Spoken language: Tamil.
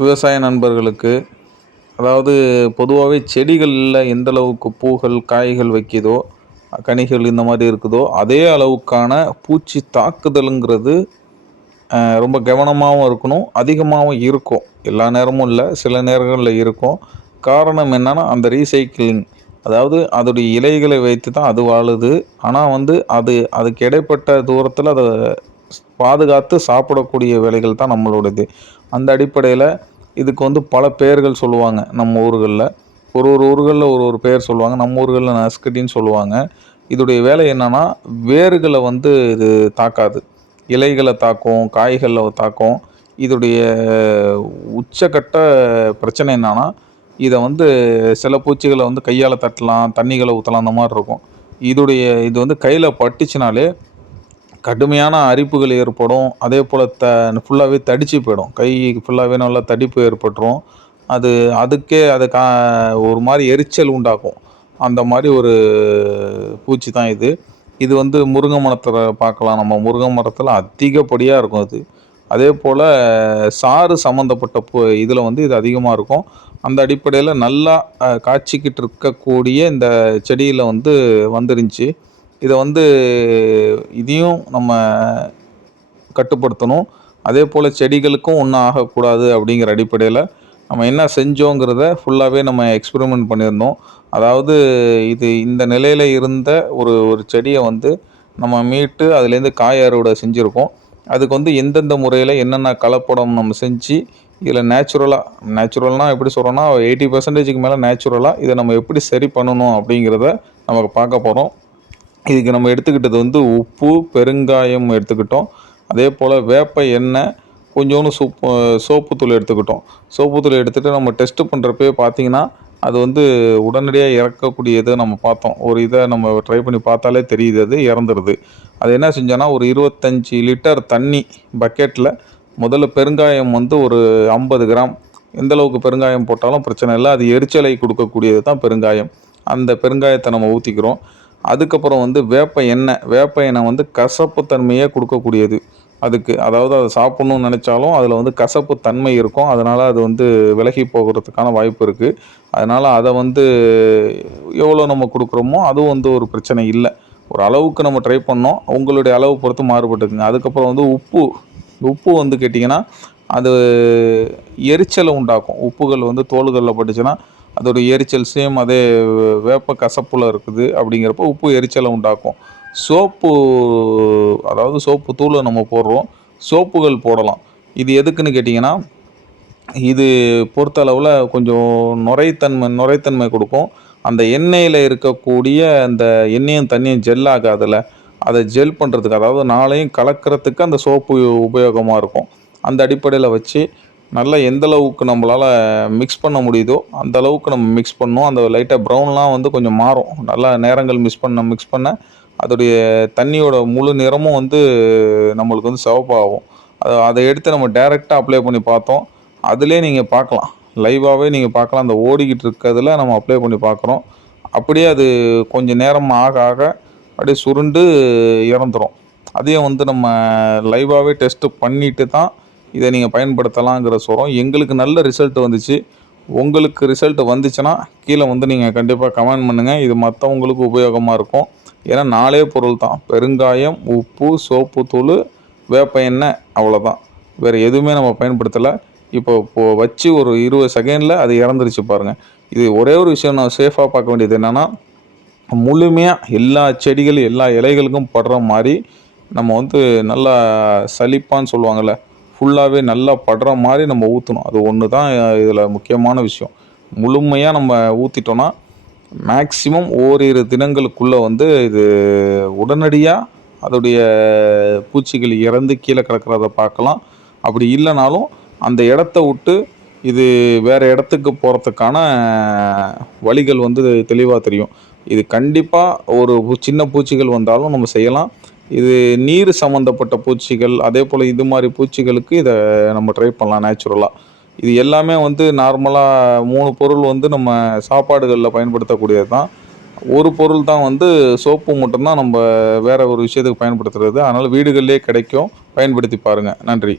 விவசாய நண்பர்களுக்கு அதாவது பொதுவாகவே செடிகளில் எந்த அளவுக்கு பூக்கள் காய்கள் வைக்கிதோ கனிகள் இந்த மாதிரி இருக்குதோ அதே அளவுக்கான பூச்சி தாக்குதலுங்கிறது ரொம்ப கவனமாகவும் இருக்கணும் அதிகமாகவும் இருக்கும். எல்லா நேரமும் இல்லை சில நேரங்களில் இருக்கும். காரணம் என்னென்னா அந்த ரீசைக்கிளிங் அதாவது அதோடைய இலைகளை வைத்து தான் அது வாழுது. ஆனால் வந்து அது அதுக்கு இடைப்பட்ட தூரத்தில் அதை பாதுகாத்து சாப்பிடக்கூடிய வேலைகள் தான் நம்மளுடையது. அந்த அடிப்படையில் இதுக்கு வந்து பல பெயர்கள் சொல்லுவாங்க நம்ம ஊர்களில். ஒரு ஒரு ஊர்களில் ஒரு ஒரு பெயர் சொல்லுவாங்க. நம்ம ஊர்களில் நஸ்கட்டின்னு சொல்லுவாங்க. இதோடைய வேலை என்னென்னா வேர்களை வந்து இது தாக்காது. இலைகளை தாக்கும் காய்களில் தாக்கும். இதோடைய உச்சக்கட்ட பிரச்சனை என்னென்னா இதை வந்து சில பூச்சிகளை வந்து கையால் தட்டலாம் தண்ணிகளை ஊற்றலாம் அந்த மாதிரி இருக்கும். இதோடைய இது வந்து கையில் பட்டுச்சுனாலே கடுமையான அரிப்புகள் ஏற்படும். அதே போல் த ஃபுல்லாகவே தடிச்சு போயிடும். கை ஃபுல்லாகவே நல்லா தடிப்பு ஏற்பட்டுரும். அது அதுக்கே அது கா ஒரு மாதிரி எரிச்சல் உண்டாக்கும் அந்த மாதிரி ஒரு பூச்சி தான் இது. இது வந்து முருங்கை மரத்தில் பார்க்கலாம். நம்ம முருங்கை மரத்தில் அதிகப்படியாக இருக்கும் அது அதே போல் சாறு சம்மந்தப்பட்ட பூ இதில் வந்து இது அதிகமாக இருக்கும். அந்த அடிப்படையில் நல்லா காய்ச்சிக்கிட்டு இருக்கக்கூடிய இந்த செடியில் வந்து வந்துருந்துச்சு. இதை வந்து இதையும் நம்ம கட்டுப்படுத்தணும். அதே போல் செடிகளுக்கும் ஒன்றும் ஆகக்கூடாது அப்படிங்கிற அடிப்படையில் நம்ம என்ன செஞ்சோங்கிறத ஃபுல்லாகவே நம்ம எக்ஸ்பெரிமெண்ட் பண்ணியிருந்தோம். அதாவது இது இந்த நிலையில் இருந்த ஒரு ஒரு செடியை வந்து நம்ம மீட்டு அதுலேருந்து காய் அறுவடை செஞ்சுருக்கோம். அதுக்கு வந்து எந்தெந்த முறையில் என்னென்ன கலப்படம் நம்ம செஞ்சு இதில் நேச்சுரலாக நேச்சுரல்னால் எப்படி சொல்கிறோன்னா எயிட்டி பர்சன்டேஜுக்கு மேலே நேச்சுரலாக இதை நம்ம எப்படி சரி பண்ணணும் அப்படிங்கிறத நம்ம பார்க்க போகிறோம் இதுக்கு நம்ம எடுத்துக்கிட்டது வந்து உப்பு பெருங்காயம் எடுத்துக்கிட்டோம். அதே போல் வேப்ப எண்ணெய் கொஞ்சோண்டு சோப்பு சோப்புத்தூள் எடுத்துக்கிட்டோம். சோப்புத்தூள் எடுத்துகிட்டு நம்ம டெஸ்ட்டு பண்ணுறப்பே பார்த்தீங்கன்னா அது வந்து உடனடியாக இறக்கக்கூடியதை நம்ம பார்த்தோம். ஒரு இதை நம்ம ட்ரை பண்ணி பார்த்தாலே தெரியுது அது இறந்துடுது அது என்ன செஞ்சோன்னா ஒரு இருபத்தஞ்சி லிட்டர் தண்ணி பக்கெட்டில் முதல்ல பெருங்காயம் வந்து ஒரு ஐம்பது கிராம். எந்தளவுக்கு பெருங்காயம் போட்டாலும் பிரச்சனை இல்லை. அது எரிச்சலை கொடுக்கக்கூடியது தான் பெருங்காயம். அந்த பெருங்காயத்தை நம்ம ஊற்றிக்கிறோம் அதுக்கப்புறம் வந்து வேப்ப எண்ணெய் வேப்ப எண்ணெய் வந்து கசப்பு தன்மையை கொடுக்கக்கூடியது. அதுக்கு அதாவது அதை சாப்பிட்ணுன்னு நினச்சாலும் அதில் வந்து கசப்பு தன்மை இருக்கும். அதனால் அது வந்து விலகி போகிறதுக்கான வாய்ப்பு இருக்குது அதனால் அதை வந்து எவ்வளோ நம்ம கொடுக்குறோமோ அதுவும் வந்து ஒரு பிரச்சனை இல்லை. ஒரு அளவுக்கு நம்ம ட்ரை பண்ணோம். உங்களுடைய அளவு பொறுத்து மாறுபட்டுக்குங்க அதுக்கப்புறம் வந்து உப்பு உப்பு வந்து கேட்டிங்கன்னா அது எரிச்சலை உண்டாக்கும். உப்புகள் வந்து தோல்களில் பட்டுச்சுன்னா அதோட எரிச்சல் சேம் அதே வேப்ப கசப்பில் இருக்குது அப்படிங்கிறப்ப உப்பு எரிச்சலை உண்டாக்கும். சோப்பு அதாவது சோப்பு தூளை நம்ம போடுறோம். சோப்புகள் போடலாம். இது எதுக்குன்னு கேட்டிங்கன்னா இது பொறுத்தளவில் கொஞ்சம் நுரைத்தன்மை நுரைத்தன்மை கொடுக்கும். அந்த எண்ணெயில் இருக்கக்கூடிய அந்த எண்ணெயும் தண்ணியும் ஜெல் ஆகாதில்ல அதை ஜெல் பண்ணுறதுக்கு அதாவது நாளையும் கலக்கிறதுக்கு அந்த சோப்பு உபயோகமாக இருக்கும். அந்த அடிப்படையில் வச்சு நல்லா எந்த அளவுக்கு நம்மளால் மிக்ஸ் பண்ண முடியுதோ அந்த அளவுக்கு நம்ம மிக்ஸ் பண்ணோம். அந்த லைட்டாக ப்ரௌன்லாம் வந்து கொஞ்சம் மாறும். நல்லா நேரங்கள் மிக்ஸ் பண்ண மிக்ஸ் பண்ண அதோடைய தண்ணியோட முழு நிறமும் வந்து நம்மளுக்கு வந்து சிவப்பாகும். அதை அதை எடுத்து நம்ம டைரெக்டாக அப்ளை பண்ணி பார்த்தோம். அதிலே நீங்கள் பார்க்கலாம். லைவாகவே நீங்கள் பார்க்கலாம். அந்த ஓடிக்கிட்டு இருக்கிறதுல நம்ம அப்ளை பண்ணி பார்க்குறோம். அப்படியே அது கொஞ்சம் நேரம் ஆக ஆக அப்படியே சுருண்டு இறந்துடும் அதையும் வந்து நம்ம லைவாகவே டெஸ்ட்டு பண்ணிட்டு தான் இதை நீங்கள் பயன்படுத்தலாங்கிற சொல்கிறோம் எங்களுக்கு நல்ல ரிசல்ட் வந்துச்சு. உங்களுக்கு ரிசல்ட் வந்துச்சுன்னா கீழே வந்து நீங்கள் கண்டிப்பாக கமெண்ட் பண்ணுங்கள் இது மற்றவங்களுக்கு உபயோகமாக இருக்கும். ஏன்னா நாலே பொருள் தான். பெருங்காயம் உப்பு சோப்பு தூள் வேப்ப எண்ணெய் அவ்வளோதான் வேறு எதுவுமே நம்ம பயன்படுத்தலை. இப்போ இப்போ வச்சு ஒரு இருபது செகண்டில் அது இறந்துருச்சு பாருங்கள் இது ஒரே ஒரு விஷயம் நான் சேஃபாக பார்க்க வேண்டியது என்னென்னா முழுமையாக எல்லா செடிகள் எல்லா இலைகளுக்கும் படுற மாதிரி நம்ம வந்து நல்லா சலிப்பான்னு சொல்லுவாங்கள்ல ஃபுல்லாகவே நல்லா படுற மாதிரி நம்ம ஊற்றணும் அது ஒன்று தான் இதில் முக்கியமான விஷயம். முழுமையாக நம்ம ஊற்றிட்டோன்னா மேக்சிமம் ஓரிரு தினங்களுக்குள்ளே வந்து இது உடனடியாக அதோடைய பூச்சிகள் இறந்து கீழே கிடக்கிறத பார்க்கலாம். அப்படி இல்லைனாலும் அந்த இடத்த விட்டு இது வேறு இடத்துக்கு போகிறதுக்கான வழிகள் வந்து தெளிவாக தெரியும். இது கண்டிப்பாக ஒரு சின்ன பூச்சிகள் வந்தாலும் நம்ம செய்யலாம். இது நீர் சம்மந்தப்பட்ட பூச்சிகள் அதே போல் இது மாதிரி பூச்சிகளுக்கு இதை நம்ம ட்ரை பண்ணலாம் நேச்சுரலாக இது எல்லாமே வந்து நார்மலாக மூணு பொருள் வந்து நம்ம சாப்பாடுகளில் பயன்படுத்தக்கூடியது தான். ஒரு பொருள் தான் வந்து சோப்பு மட்டும்தான் நம்ம வேறு ஒரு விஷயத்துக்கு பயன்படுத்துறது. அதனால் வீடுகளிலே கிடைக்கும். பயன்படுத்தி பாருங்கள் நன்றி.